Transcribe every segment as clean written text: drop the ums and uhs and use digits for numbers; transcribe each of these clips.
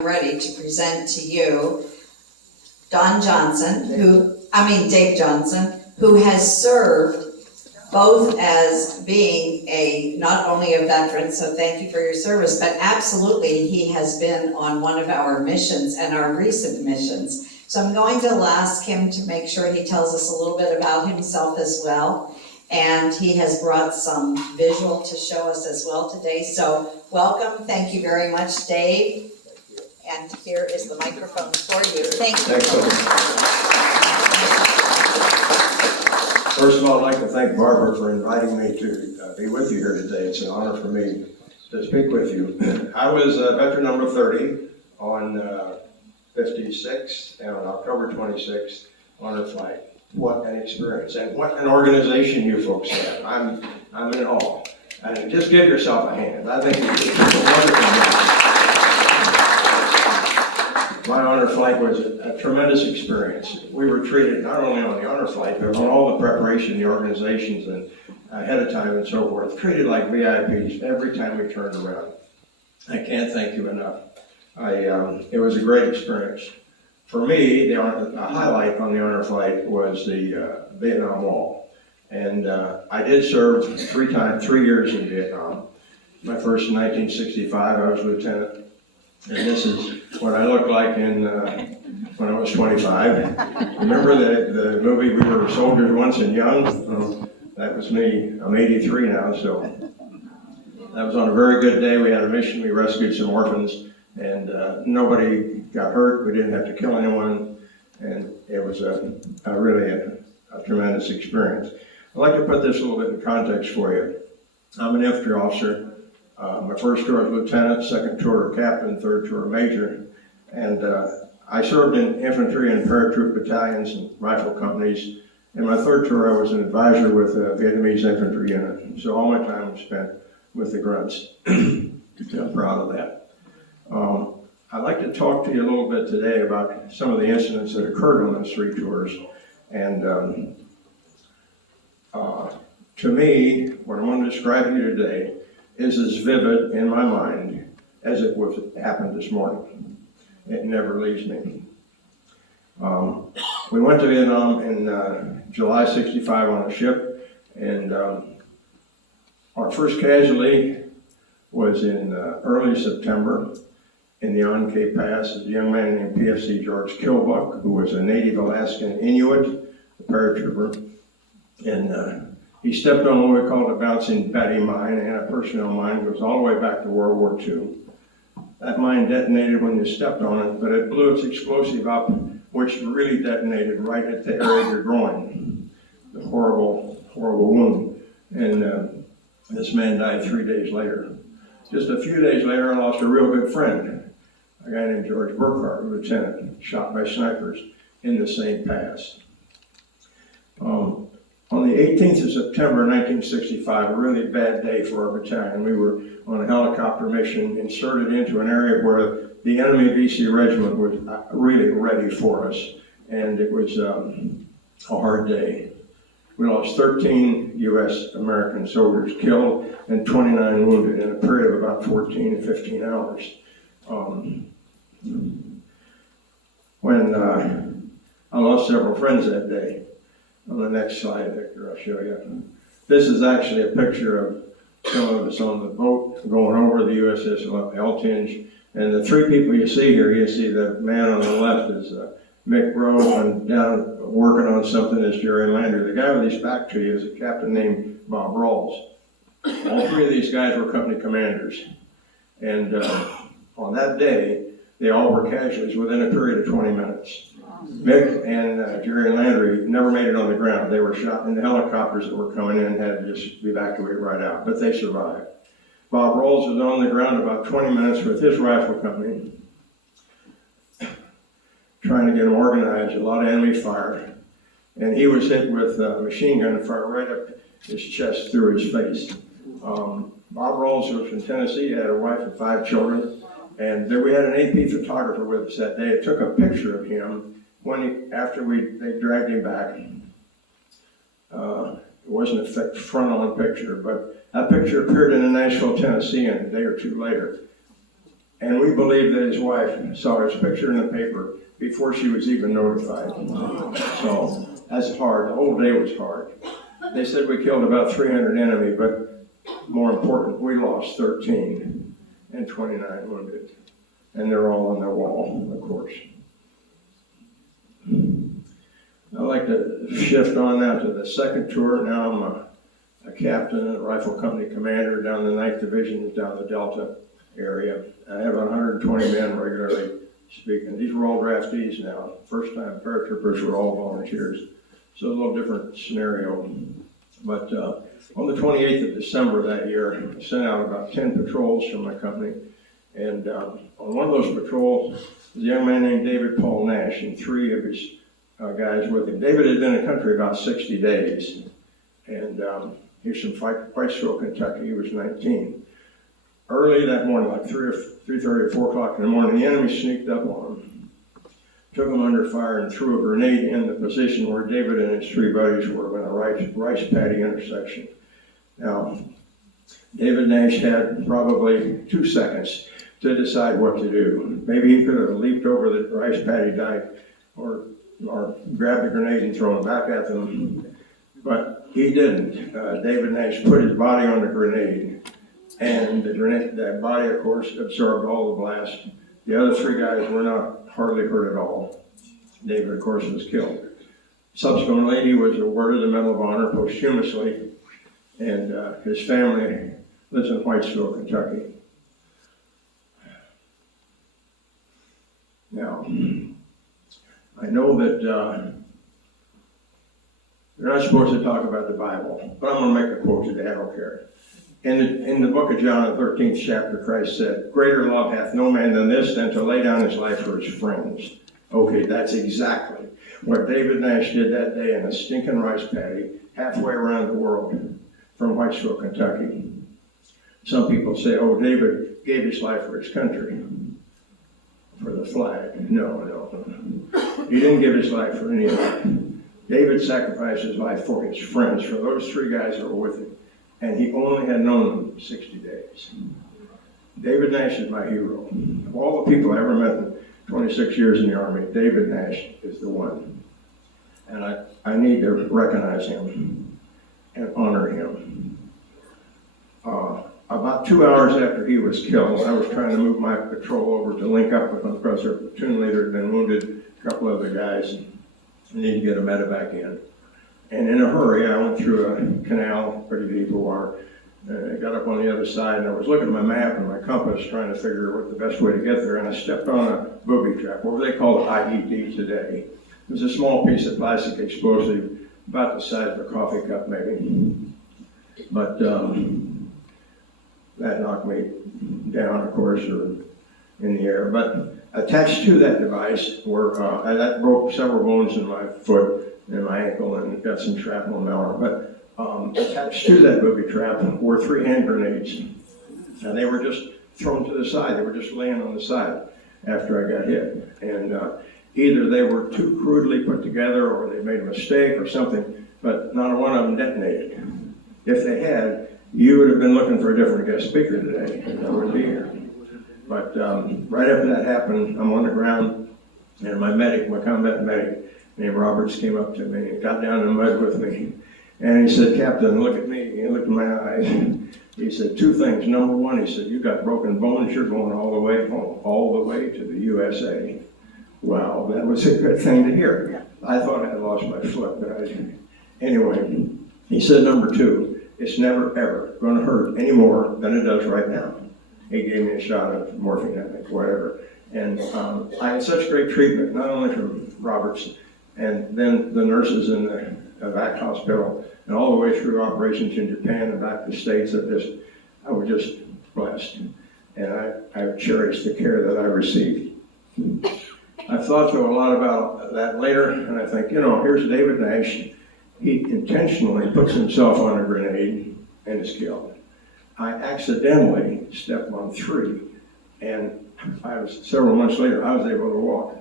Ready to present to you Dave Johnson, who has served both as being not only a veteran, so thank you for your service, but absolutely he has been on one of our missions and our recent missions. So I'm going to ask him to make sure he tells us a little bit about himself as well. And he has brought some visual to show us as well today. So welcome, thank you very much, Dave. And here is the microphone for you. Thank you. Excellent. First of all, I'd like to thank Barbara for inviting me to be with you here today. It's an honor for me to speak with you. I was veteran number 30 on 56 and on October 26th honor flight. What an experience and what an organization you folks have. I'm in awe. And just give yourself a hand. I think it's a wonderful job. My honor flight was a tremendous experience. We were treated not only on the honor flight, but on all the preparation, the organizations, and ahead of time and so forth, treated like VIPs every time we turned around. I can't thank you enough. It was a great experience. For me, the highlight on the honor flight was the Vietnam Wall. And I did serve 3 years in Vietnam. My first in 1965, I was lieutenant. And this is what I looked like when I was 25. Remember the movie We Were Soldiers Once and Young? That was me. I'm 83 now, so that was on a very good day. We had a mission. We rescued some orphans, and nobody got hurt. We didn't have to kill anyone, and it was really a tremendous experience. I'd like to put this a little bit in context for you. I'm an infantry officer. My first tour as lieutenant, second tour captain, third tour major, and I served in infantry and paratroop battalions and rifle companies. In my third tour, I was an advisor with a Vietnamese infantry unit, so all my time was spent with the grunts. I'm proud of that. I'd like to talk to you a little bit today about some of the incidents that occurred on those 3 tours, and to me, what I want to describe to you today is as vivid in my mind as it happened this morning. It never leaves me. We went to Vietnam in July '65 on a ship, and our first casualty was in early September in the An Pass. A young man named PFC George Kilbuck, who was a native Alaskan Inuit, a paratrooper, and he stepped on what we called a bouncing Betty mine, and a personnel mine. It goes all the way back to World War II. That mine detonated when you stepped on it, but it blew its explosive up, which really detonated right at the area of your groin. The horrible, horrible wound. And this man died 3 days later. Just a few days later, I lost a real good friend, a guy named George Burkhart, a lieutenant, shot by snipers in the same pass. On the 18th of September 1965, a really bad day for our battalion. We were on a helicopter mission inserted into an area where the enemy VC regiment was really ready for us, and it was a hard day. We lost 13 U.S. American soldiers killed and 29 wounded in a period of about 14 to 15 hours. When I lost several friends that day. On the next slide, Victor, I'll show you. This is actually a picture of some of us on the boat going over the USS Eltinge. And the 3 people you see here, you see the man on the left is Mick Rowe, and down working on something is Jerry Landry. The guy with his back to you is a captain named Bob Rawls. All 3 of these guys were company commanders. And on that day, they all were casualties within a period of 20 minutes. Mick and Jerry Landry never made it on the ground. They were shot in the helicopters that were coming in, had to just evacuate right out, but they survived. Bob Rawls was on the ground about 20 minutes with his rifle company, trying to get them organized, a lot of enemy fire, and he was hit with a machine gun fire right up his chest through his face. Bob Rawls was from Tennessee. He had a wife and 5 children, and we had an AP photographer with us that day. It took a picture of him after they dragged him back. It wasn't a front-on picture, but that picture appeared in the Nashville Tennessean a day or 2 later. And we believe that his wife saw his picture in the paper before she was even notified. So that's hard. The whole day was hard. They said we killed about 300 enemy, but more important, we lost 13 and 29 wounded. And they're all on the wall, of course. I'd like to shift on now to the second tour. Now I'm a captain and a rifle company commander down the 9th Division, down the Delta area. I have 120 men regularly speaking. These were all draftees now. First time paratroopers were all volunteers. So a little different scenario. But on the 28th of December that year, I sent out about 10 patrols from my company. And on one of those patrols was a young man named David Paul Nash and 3 of his guys with him. David had been in the country about 60 days. And he was from Whitesville, Kentucky. He was 19. Early that morning, like 3:30 or 4 o'clock in the morning, the enemy sneaked up on him, took him under fire, and threw a grenade in the position where David and his 3 buddies were in a rice paddy intersection. Now, David Nash had probably 2 seconds to decide what to do. Maybe he could have leaped over the rice paddy dyke or grabbed the grenade and thrown it back at them, but he didn't. David Nash put his body on the grenade, and that body, of course, absorbed all the blast. The other 3 guys were not hardly hurt at all. David, of course, was killed. Subsequently, he was awarded the Medal of Honor posthumously, and his family lives in Whitesville, Kentucky. Now, I know that you're not supposed to talk about the Bible, but I'm going to make a quote today. I don't care. In the book of John, the 13th chapter, Christ said, "Greater love hath no man than this, than to lay down his life for his friends." Okay, that's exactly what David Nash did that day in a stinking rice paddy halfway around the world from Whitesville, Kentucky. Some people say, oh, David gave his life for his country, for the flag. No. He didn't give his life for any of that. David sacrificed his life for his friends, for those 3 guys that were with him. And he only had known them 60 days. David Nash is my hero. Of all the people I ever met in 26 years in the Army, David Nash is the one. And I need to recognize him and honor him. About 2 hours after he was killed, I was trying to move my patrol over to link up with him because their platoon leader had been wounded, a couple other guys, and needed to get a medevac in. And in a hurry, I went through a canal, pretty deep water, and I got up on the other side, and I was looking at my map and my compass, trying to figure what the best way to get there, and I stepped on a booby trap, what they call an IED today. It was a small piece of plastic explosive, about the size of a coffee cup, maybe. But that knocked me down, of course, or in the air. But attached to that device were, that broke several bones in my foot and my ankle and got some shrapnel now. But attached to that booby trap were 3 hand grenades. And they were just thrown to the side. They were just laying on the side after I got hit. And either they were too crudely put together or they made a mistake or something, but not one of them detonated. If they had, you would have been looking for a different guest speaker today. I wouldn't be here. But right after that happened, I'm on the ground, and my combat medic named Roberts came up to me and got down in the mud with me. And he said, "Captain, look at me." He looked in my eyes. He said 2 things. Number 1, he said, "You got broken bones, you're going all the way home, all the way to the USA." Wow, that was a good thing to hear. I thought I had lost my foot, but I didn't. Anyway, he said number 2, "It's never, ever going to hurt any more than it does right now." He gave me a shot of morphine, I think, whatever. And I had such great treatment, not only from Roberts and then the nurses in the VAC hospital, and all the way through operations in Japan and back to the States, I was just blessed. And I cherished the care that I received. I've thought, though, a lot about that later, and I think, here's David Nash. He intentionally puts himself on a grenade and is killed. I accidentally stepped on 3, and several months later, I was able to walk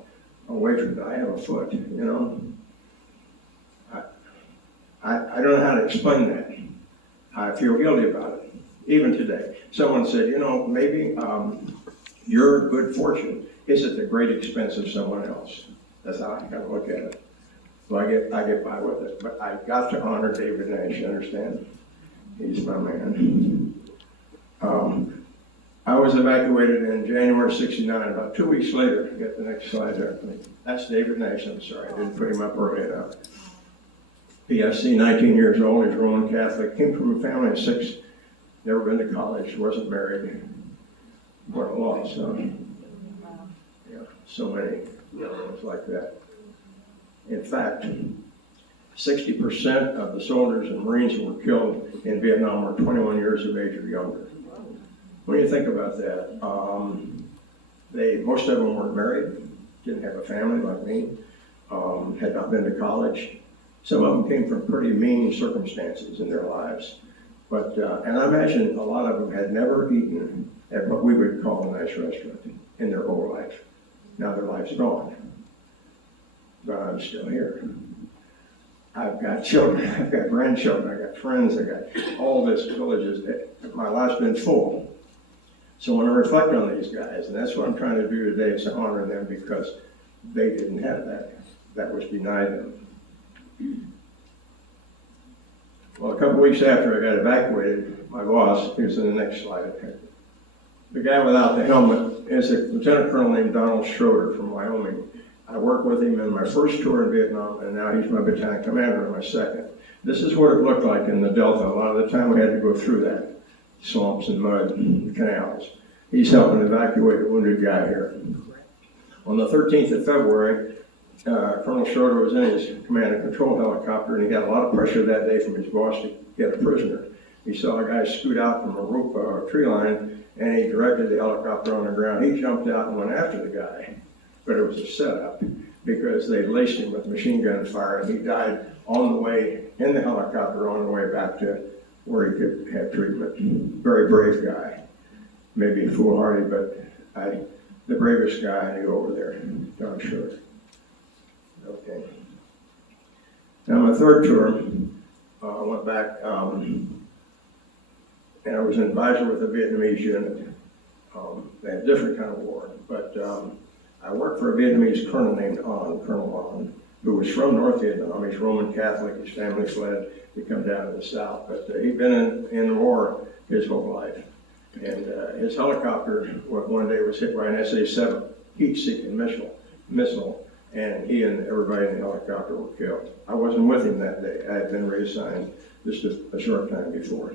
away from it. I have a foot, I don't know how to explain that. I feel guilty about it, even today. Someone said, maybe Your good fortune is at the great expense of someone else. That's how I kind of look at it. So I get by with it. But I got to honor David Nash, you understand? He's my man. I was evacuated in January '69. About 2 weeks later, get the next slide there. That's David Nash. I'm sorry, I didn't put him up early enough. PSC, 19 years old. He's Roman Catholic. Came from a family of 6. Never been to college. Wasn't married. What a loss, huh? Yeah, so many young like that. In fact, 60% of the soldiers and Marines who were killed in Vietnam were 21 years of age or younger. When you think about that, most of them weren't married, didn't have a family like me, had not been to college. Some of them came from pretty mean circumstances in their lives. But, and I imagine a lot of them had never eaten at what we would call a nice restaurant in their whole life. Now their life's gone, but I'm still here. I've got children, I've got grandchildren, I've got friends, I've got all this villages. My life's been full. So when I reflect on these guys, and that's what I'm trying to do today, is to honor them because they didn't have that. That was denied them. Well, a couple weeks after I got evacuated, my boss, here's in the next slide, the guy without the helmet is a lieutenant colonel named Donald Schroeder from Wyoming. I worked with him in my first tour in Vietnam, and now he's my battalion commander in my second. This is what it looked like in the Delta. A lot of the time we had to go through that. Swamps and mud and canals. He's helping evacuate a wounded guy here. On the 13th of February, Colonel Schroeder was in his command and control helicopter, and he got a lot of pressure that day from his boss to get a prisoner. He saw a guy scoot out from a rope or tree line, and he directed the helicopter on the ground. He jumped out and went after the guy, but it was a setup because they laced him with machine gun fire, and he died on the way in the helicopter on the way back to where he could have treatment. Very brave guy. Maybe foolhardy, but the bravest guy I knew over there, Don Schroeder. Okay. Now my third tour, I went back and I was an advisor with the Vietnamese unit. They had a different kind of war, but I worked for a Vietnamese colonel named Colonel An, who was from North Vietnam. He's Roman Catholic, his family fled to come down to the south, but he'd been in the war his whole life. And his helicopter one day was hit by an SA-7 heat-seeking missile, and he and everybody in the helicopter were killed. I wasn't with him that day. I had been reassigned just a short time before.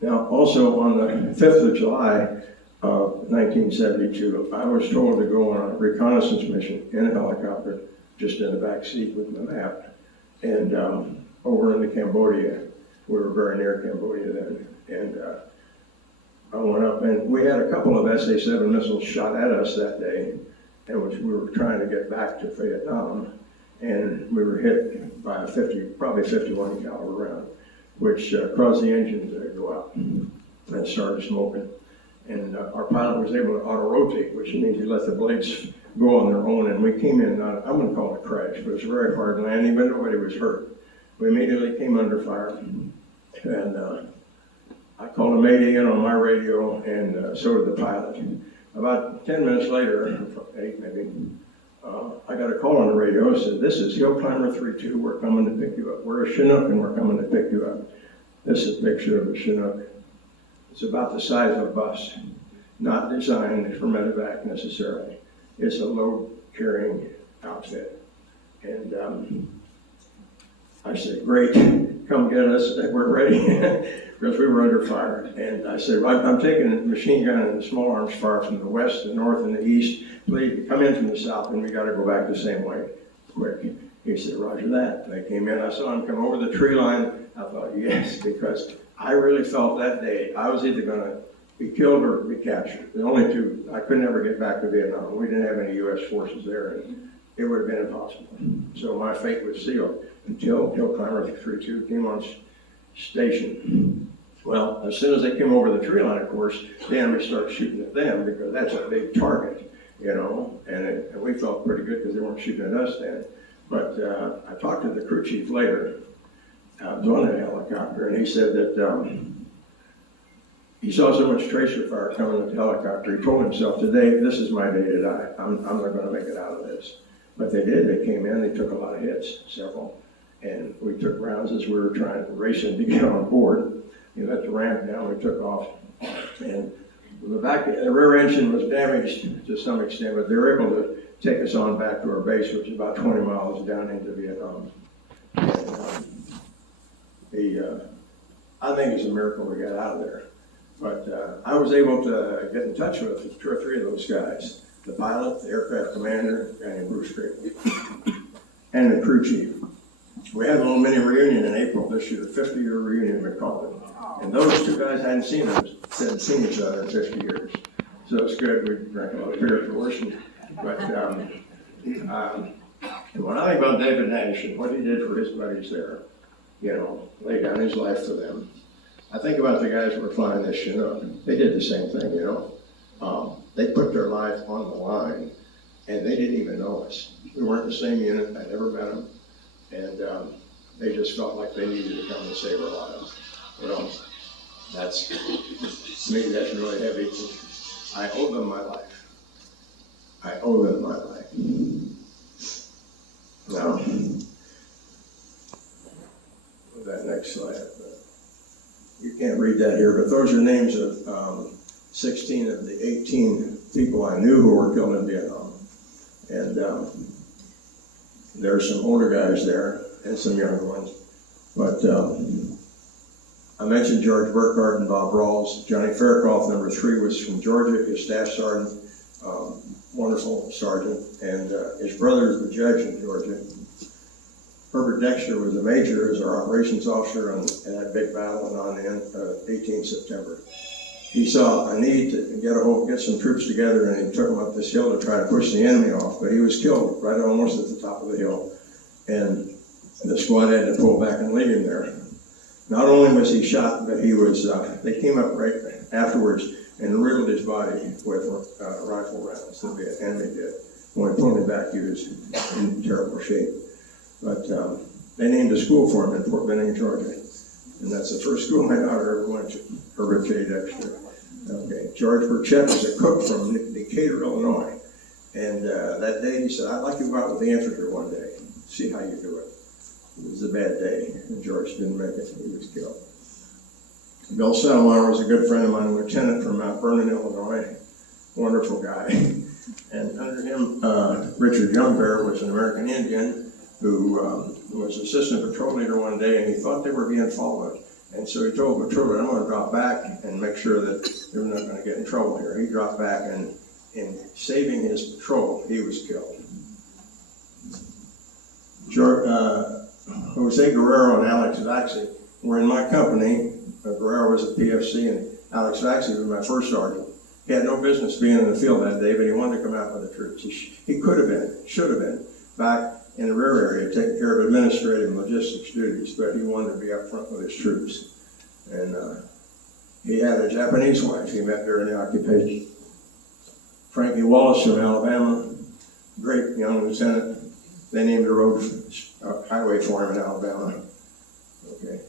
Now, also on the 5th of July of 1972, I was told to go on a reconnaissance mission in a helicopter, just in the back seat with my map, and over into Cambodia. We were very near Cambodia then, and I went up, and we had a couple of SA-7 missiles shot at us that day, and we were trying to get back to Vietnam, and we were hit by a probably 51 caliber round, which caused the engine to go out and started smoking. And our pilot was able to auto-rotate, which means he let the blades go on their own, and we came in, I'm going to call it a crash, but it was a very hard landing, but nobody was hurt. We immediately came under fire, and I called a mayday in on my radio, and so did the pilot. About 10 minutes later, 8 maybe, I got a call on the radio. It said, "This is Hill Climber 3-2, we're coming to pick you up. We're a Chinook and we're coming to pick you up." This is a picture of a Chinook. It's about the size of a bus, not designed for medevac necessarily. It's a load-carrying outfit. And I said, "Great, come get us, we're ready," because we were under fire. And I said, "I'm taking a machine gun and small arms fire from the west, the north, and the east. Please come in from the south, and we got to go back the same way, quick." He said, "Roger that." And they came in. I saw him come over the tree line. I thought, yes, because I really felt that day I was either going to be killed or be captured. The only two. I could never get back to Vietnam. We didn't have any U.S. forces there, and it would have been impossible. So my fate was sealed until Hill Climber 3-2 came on station. Well, as soon as they came over the tree line, of course, the enemy started shooting at them because that's a big target, you know, and we felt pretty good because they weren't shooting at us then. But I talked to the crew chief later. I was on that helicopter, and he said that he saw so much tracer fire coming with the helicopter, he told himself, today, this is my day to die. I'm not gonna make it out of this. But they did, they came in, they took a lot of hits, several. And we took rounds as we were racing to get on board. We let the ramp down, we took off. And the rear engine was damaged to some extent, but they were able to take us on back to our base, which is about 20 miles down into Vietnam. And, I think it's a miracle we got out of there. But I was able to get in touch with 2 or 3 of those guys. The pilot, the aircraft commander, a guy named Bruce Creighton, and the crew chief. We had a little mini reunion in April this year, 50-year reunion we called it. And those 2 guys hadn't seen each other in 50 years. So it's good, we drank a lot of beer for us. But when I think about David Nash and what he did for his buddies there, you know, laid down his life for them. I think about the guys who were flying this Chinook. They did the same thing, you know. They put their life on the line, and they didn't even know us. We weren't the same unit. I never met them, and they just felt like they needed to come and save our lives. Well, that's maybe that's really heavy. I owe them my life. I owe them my life. Now, that next slide. You can't read that here, but those are names of 16 of the 18 people I knew who were killed in Vietnam. And there are some older guys there and some younger ones. But I mentioned George Burkhardt and Bob Rawls. Johnny Faircloth, number 3, was from Georgia, his staff sergeant, wonderful sergeant, and his brother is the judge in Georgia. Herbert Dexter was a major as our operations officer in that big battle on 18 September. He saw a need to get some troops together, and he took them up this hill to try to push the enemy off, but he was killed right almost at the top of the hill. And the squad had to pull back and leave him there. Not only was he shot, but he was, they came up right afterwards and riddled his body with rifle rounds, the enemy did. When we pulled him back, he was in terrible shape. But they named a school for him in Fort Benning, Georgia. And that's the first school my daughter ever went to, Herbert J. Dexter. Okay. George Burchett was a cook from Decatur, Illinois. And that day he said, I'd like to go out with the infantry one day, see how you do it. It was a bad day, and George didn't make it, he was killed. Bill Settlemyer was a good friend of mine, a lieutenant from Mount Vernon, Illinois. Wonderful guy. And under him, Richard Youngbear was an American Indian who was assistant patrol leader one day, and he thought they were being followed. And so he told the patrol, I'm going to drop back and make sure that they're not going to get in trouble here. He dropped back, and in saving his patrol, he was killed. Jose Guerrero and Alex Vaxi were in my company. Guerrero was a PFC, and Alex Vaxi was my first sergeant. He had no business being in the field that day, but he wanted to come out with the troops. He could have been, should have been, back in the rear area taking care of administrative and logistics duties, but he wanted to be up front with his troops. And he had a Japanese wife he met during the occupation. Frankie Wallace from Alabama, great young lieutenant. They named a road highway for him in Alabama. Okay.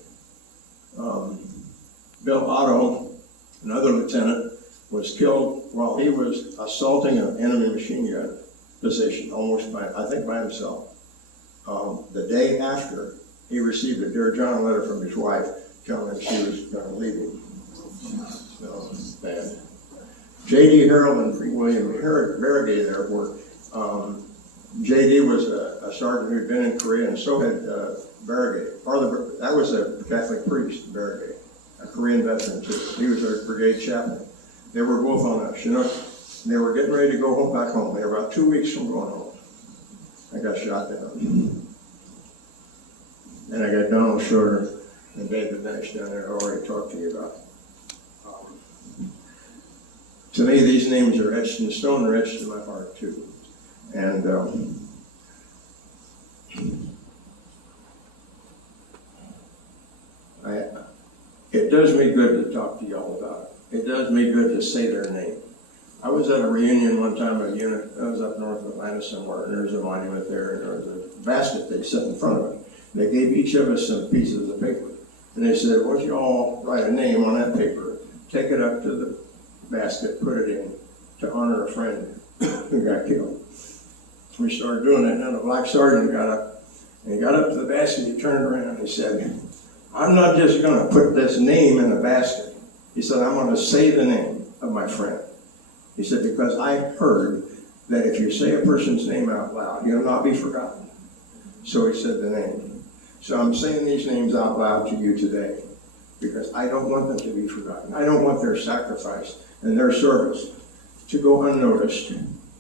Bill Otto, another lieutenant, was killed while he was assaulting an enemy machine gun position, almost I think by himself. The day after, he received a Dear John letter from his wife telling him she was going to leave him. So, bad. J.D. Harold and William Barragay there were, J.D. was a sergeant who'd been in Korea, and so had Barragay. That was a Catholic priest, Barragay, a Korean veteran too. He was our brigade chaplain. They were both on a Chinook. They were getting ready to go home, back home. They were about 2 weeks from going home. I got shot down. And I got Donald Schroeder and David Nash down there I already talked to you about. To me, these names are etched in stone, they're etched in my heart too. And it does me good to talk to y'all about it. It does me good to say their name. I was at a reunion one time of a unit, I was up north of Atlanta somewhere, and there was a monument there, and there was a basket they set in front of it. They gave each of us some pieces of paper. And they said, why don't you all write a name on that paper take it up to the basket, put it in to honor a friend who got killed. We started doing it, and then the black sergeant got up, and he got up to the basket, and he turned around and he said, I'm not just going to put this name in the basket. He said, I'm going to say the name of my friend. He said, because I heard that if you say a person's name out loud, he'll not be forgotten. So he said the name. So I'm saying these names out loud to you today, because I don't want them to be forgotten. I don't want their sacrifice and their service to go unnoticed.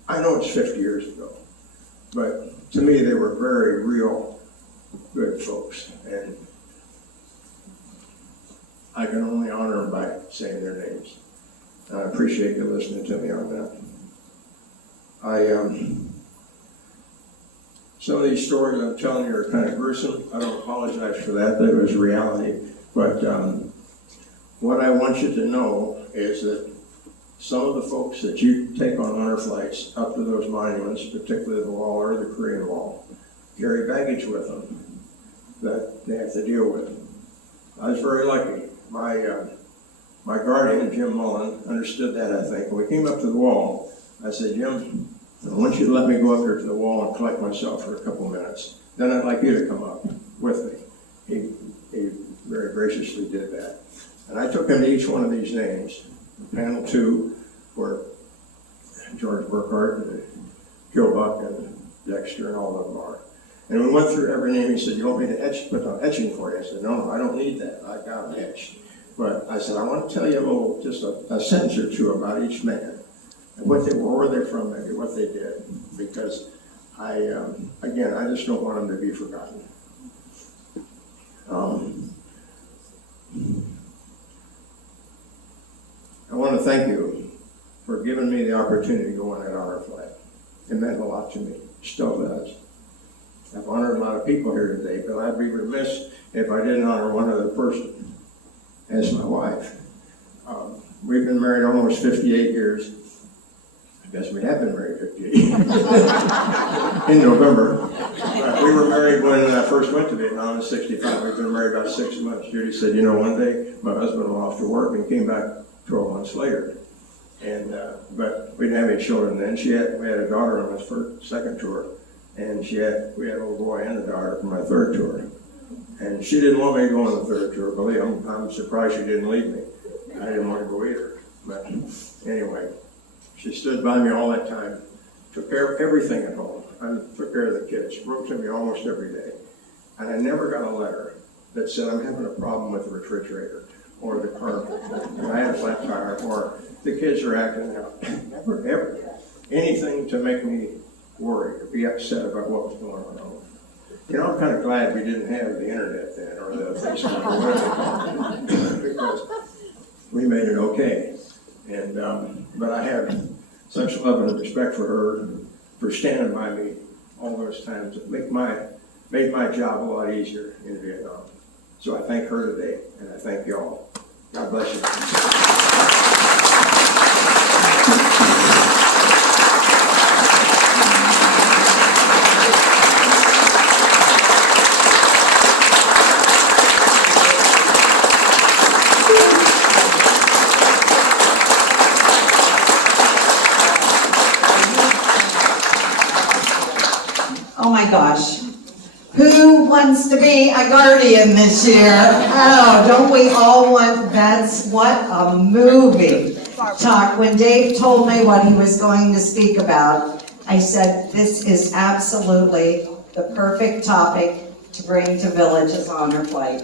I know it's 50 years ago, but to me they were very real good folks, and I can only honor them by saying their names. I appreciate you listening to me on that. Some of these stories I'm telling you are kind of gruesome. I don't apologize for that. That was reality. But what I want you to know is that some of the folks that you take on honor flights up to those monuments, particularly the Wall or the Korean Wall, carry baggage with them that they have to deal with. I was very lucky. My guardian, Jim Mullen, understood that, I think. When we came up to the wall, I said, Jim, I want you to let me go up there to the wall and collect myself for a couple minutes. Then I'd like you to come up with me. He very graciously did that. And I took him to each one of these names. Panel 2, where George Burkhart and Joe Buck and Dexter and all of them are. And we went through every name. He said, you want me to put on etching for you? I said, no, I don't need that. I got them etched. But I said, I want to tell you a little, just a sentence or two about each man. And what they were, where they're from, maybe what they did. Because again, I just don't want them to be forgotten. I want to thank you for giving me the opportunity to go on that honor flight. It meant a lot to me. Still does. I've honored a lot of people here today, but I'd be remiss if I didn't honor one other person. As my wife. We've been married almost 58 years. I guess we have been married 58 in November. We were married when I first went to Vietnam in 65. We've been married about 6 months. Judy said, you know, one day my husband went off to work and came back 12 months later. And but we didn't have any children then. We had a daughter on my second tour, and we had a little boy and a daughter for my third tour. And she didn't want me to go on the third tour. Believe me, I'm surprised she didn't leave me. I didn't want to go either. But anyway, she stood by me all that time, took care of everything at home. I took care of the kids, wrote to me almost every day. And I never got a letter that said I'm having a problem with the refrigerator or the car, or I had a flat tire, or the kids are acting out. Never, ever. Anything to make me worry or be upset about what was going on. You know, I'm kind of glad we didn't have the internet then, or the Facebook, or whatever they call it, because we made it okay. And but I have such love and respect for her, for standing by me all those times. It made my job a lot easier in Vietnam. So I thank her today, and I thank y'all. God bless you. Oh my gosh. Who wants to be a guardian this year? Oh, don't we all want, what a movie. Talk. When Dave told me what he was going to speak about, I said, this is absolutely the perfect topic to bring to Village's honor flight.